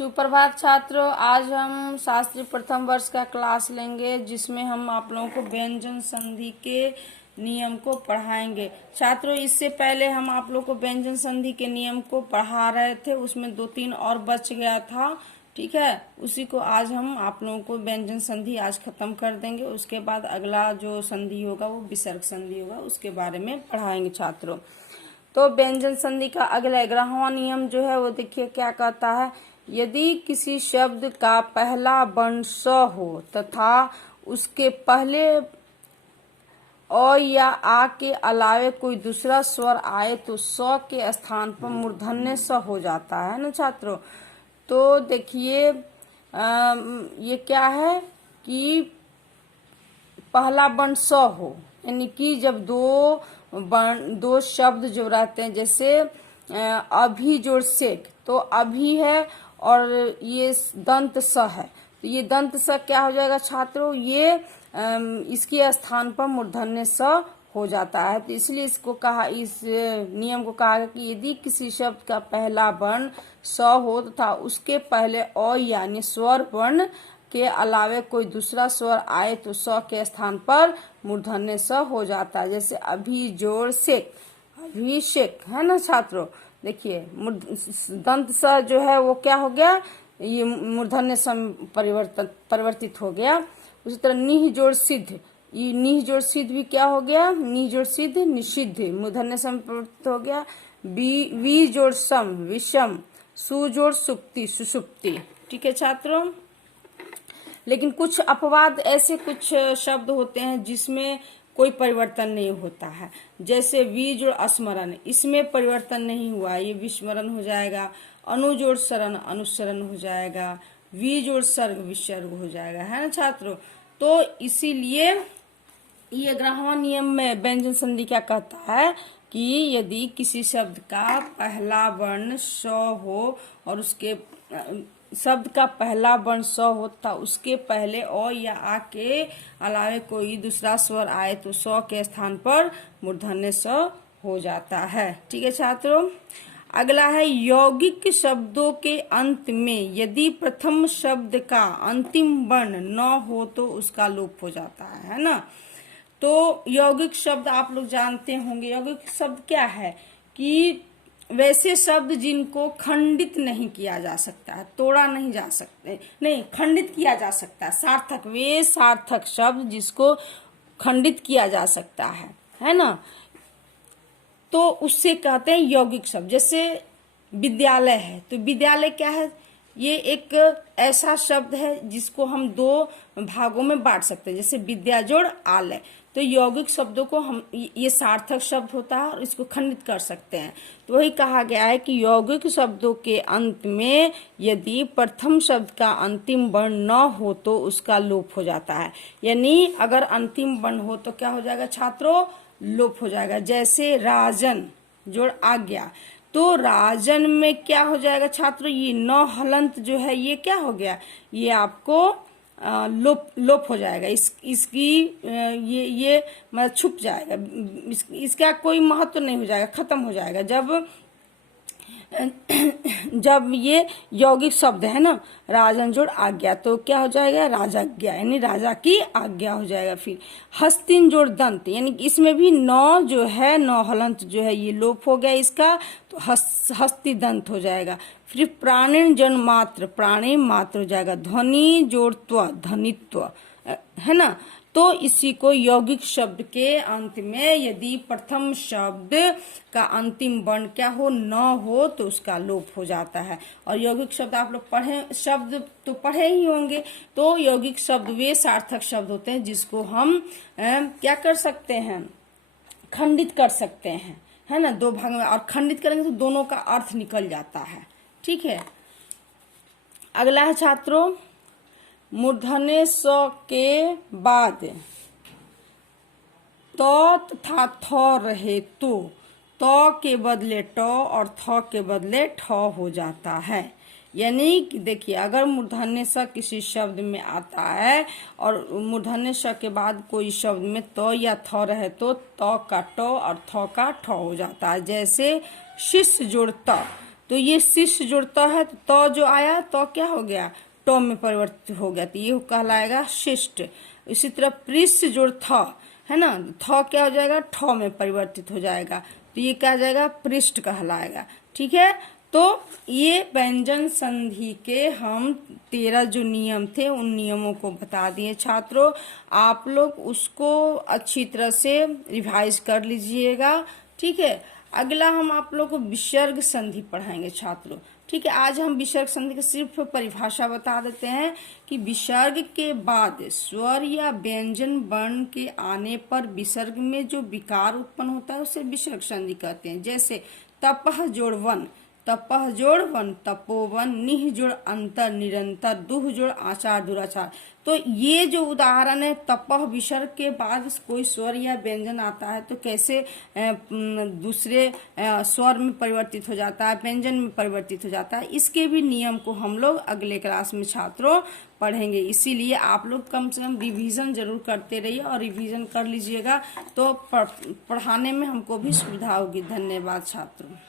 सुप्रभात छात्रों, आज हम शास्त्री प्रथम वर्ष का क्लास लेंगे जिसमें हम आप लोगों को व्यंजन संधि के नियम को पढ़ाएंगे। छात्रों, इससे पहले हम आप लोगों को व्यंजन संधि के नियम को पढ़ा रहे थे, उसमें 2-3 और बच गया था। ठीक है, उसी को आज हम आप लोगों को व्यंजन संधि आज खत्म कर देंगे। उसके बाद अगला जो संधि होगा वो विसर्ग संधि होगा, उसके बारे में पढ़ाएंगे छात्रों। तो व्यंजन संधि का अगला 11वां नियम जो है वो देखिए क्या कहता है। यदि किसी शब्द का पहला वर्ण स हो तथा उसके पहले अ या आ के अलावे कोई दूसरा स्वर आए तो स के स्थान पर मूर्धन्य स हो जाता है ना छात्रों। तो देखिए ये क्या है कि पहला वर्ण स हो, यानी कि जब दो शब्द जो रहते हैं, जैसे अभी जोड़ सेक, तो अभी है और ये दंत स है, तो ये दंत स क्या हो जाएगा छात्रों, ये इसके स्थान पर मूर्धन्य स हो जाता है। तो इसलिए इसको कहा, इस नियम को कहा कि यदि किसी शब्द का पहला वर्ण स हो तथा उसके पहले अ यानी स्वर वर्ण के अलावे कोई दूसरा स्वर आए तो स के स्थान पर मूर्धन्य स हो जाता है। जैसे अभी जोड़ सेक, अभिषेक है ना छात्रों। देखिए दंत स जो है वो क्या हो गया, ये मूर्धन्य स परिवर्तित हो गया। उसी तरह निह जोड़ सिद्ध, ये निह जोड़ सिद्ध भी क्या हो गया, निह जोड़ सिद्ध निषिद्ध मूर्धन्य सम परिवर्तित हो गया। वी जोड़ सम विषम, सु जोड़ सुप्ति सुसुप्ति। ठीक है छात्रों, लेकिन कुछ अपवाद ऐसे कुछ शब्द होते हैं जिसमें कोई परिवर्तन नहीं होता है। जैसे वी जोड़ स्मरण, इसमें परिवर्तन नहीं हुआ, ये विस्मरण हो जाएगा। अनु जोड़ शरण अनुसरण हो जाएगा। वी जोड़ सर्ग विसर्ग हो जाएगा, है ना छात्रों। तो इसीलिए ये 11वां नियम में व्यंजन संधि क्या कहता है कि यदि किसी शब्द का पहला वर्ण स हो और उसके शब्द का पहला वर्ण स होता, उसके पहले अ या आ के अलावे कोई दूसरा स्वर आए तो स के स्थान पर मूर्धन्य स हो जाता है। ठीक है छात्रों, अगला है यौगिक शब्दों के अंत में यदि प्रथम शब्द का अंतिम वर्ण न हो तो उसका लोप हो जाता है ना। तो यौगिक शब्द आप लोग जानते होंगे। यौगिक शब्द क्या है कि वैसे शब्द जिनको खंडित नहीं किया जा सकता है, तोड़ा नहीं जा सकते, नहीं खंडित किया जा सकता है। सार्थक, वे सार्थक शब्द जिसको खंडित किया जा सकता है ना, तो उससे कहते हैं यौगिक शब्द। जैसे विद्यालय है, तो विद्यालय क्या है, ये एक ऐसा शब्द है जिसको हम 2 भागों में बांट सकते हैं, जैसे विद्या जोड़ आलय। तो यौगिक शब्दों को हम, ये सार्थक शब्द होता है और इसको खंडित कर सकते हैं। तो वही कहा गया है कि यौगिक शब्दों के अंत में यदि प्रथम शब्द का अंतिम वर्ण न हो तो उसका लोप हो जाता है। यानी अगर अंतिम वर्ण हो तो क्या हो जाएगा छात्रों, लोप हो जाएगा। जैसे राजन जोड़ आज्ञा, तो राजन में क्या हो जाएगा छात्रों, ये न हलंत जो है ये क्या हो गया, ये आपको लोप हो जाएगा। इसकी ये मतलब छुप जाएगा, इसका कोई महत्व नहीं हो जाएगा, खत्म हो जाएगा जब ये यौगिक शब्द है ना, राजन जोड़ आज्ञा, तो क्या हो जाएगा, राजाज्ञा, यानी राजा की आज्ञा हो जाएगा। फिर हस्तिन जोड़ दंत, यानी इसमें भी नौ जो है, नौ हलंत जो है ये लोप हो गया इसका, तो हस्ति दंत हो जाएगा। फिर प्राणिन जन मात्र, प्राणी मात्र हो जाएगा। ध्वनि जोड़ त्व, ध्वनित्व, है ना। तो इसी को यौगिक शब्द के अंत में यदि प्रथम शब्द का अंतिम वर्ण क्या हो, न हो, तो उसका लोप हो जाता है। और यौगिक शब्द आप लोग पढ़े, शब्द तो पढ़े ही होंगे। तो यौगिक शब्द वे सार्थक शब्द होते हैं जिसको हम क्या कर सकते हैं, खंडित कर सकते हैं, है ना, 2 भाग में। और खंडित करेंगे तो दोनों का अर्थ निकल जाता है। ठीक है, अगला है छात्रों, मूर्धन्य स के बाद तो तथा थ रहे तो त के बदले ट और थ के बदले ठ हो जाता है। यानी कि देखिए, अगर मूर्धन्य स किसी शब्द में आता है और मूर्धन्य स के बाद कोई शब्द में त या थ रहे तो त का ट और थ का ठ हो जाता है। जैसे शिष्य जोड़ त, तो ये शिष्ट जुड़ता है तो जो आया तो क्या हो गया, ट में परिवर्तित हो गया, तो ये कहलाएगा शिष्ट। इसी तरह पृष्ठ जुड़ थ है ना, थ क्या हो जाएगा, ठ में परिवर्तित हो जाएगा, तो ये क्या हो जाएगा, पृष्ठ कहलाएगा। ठीक है, तो ये व्यंजन संधि के हम 13 जो नियम थे उन नियमों को बता दिए छात्रों। आप लोग उसको अच्छी तरह से रिवाइज कर लीजिएगा। ठीक है, अगला हम आप लोग को विसर्ग संधि पढ़ाएंगे छात्रों। ठीक है, आज हम विसर्ग संधि की सिर्फ परिभाषा बता देते हैं कि विसर्ग के बाद स्वर या व्यंजन वर्ण के आने पर विसर्ग में जो विकार उत्पन्न होता है उसे विसर्ग संधि कहते हैं। जैसे तपह जोड़ वन, तपह जोड़ वन, तपोवन, निह जोड़ अंतर निरंतर, दुह जोड़ आचार दुराचार। तो ये जो उदाहरण है, तपह विसर्ग के बाद कोई स्वर या व्यंजन आता है तो कैसे दूसरे स्वर में परिवर्तित हो जाता है, व्यंजन में परिवर्तित हो जाता है, इसके भी नियम को हम लोग अगले क्लास में छात्रों पढ़ेंगे। इसीलिए आप लोग कम से कम रिवीजन जरूर करते रहिए और रिवीजन कर लीजिएगा तो पढ़ाने में हमको भी सुविधा होगी। धन्यवाद छात्रों।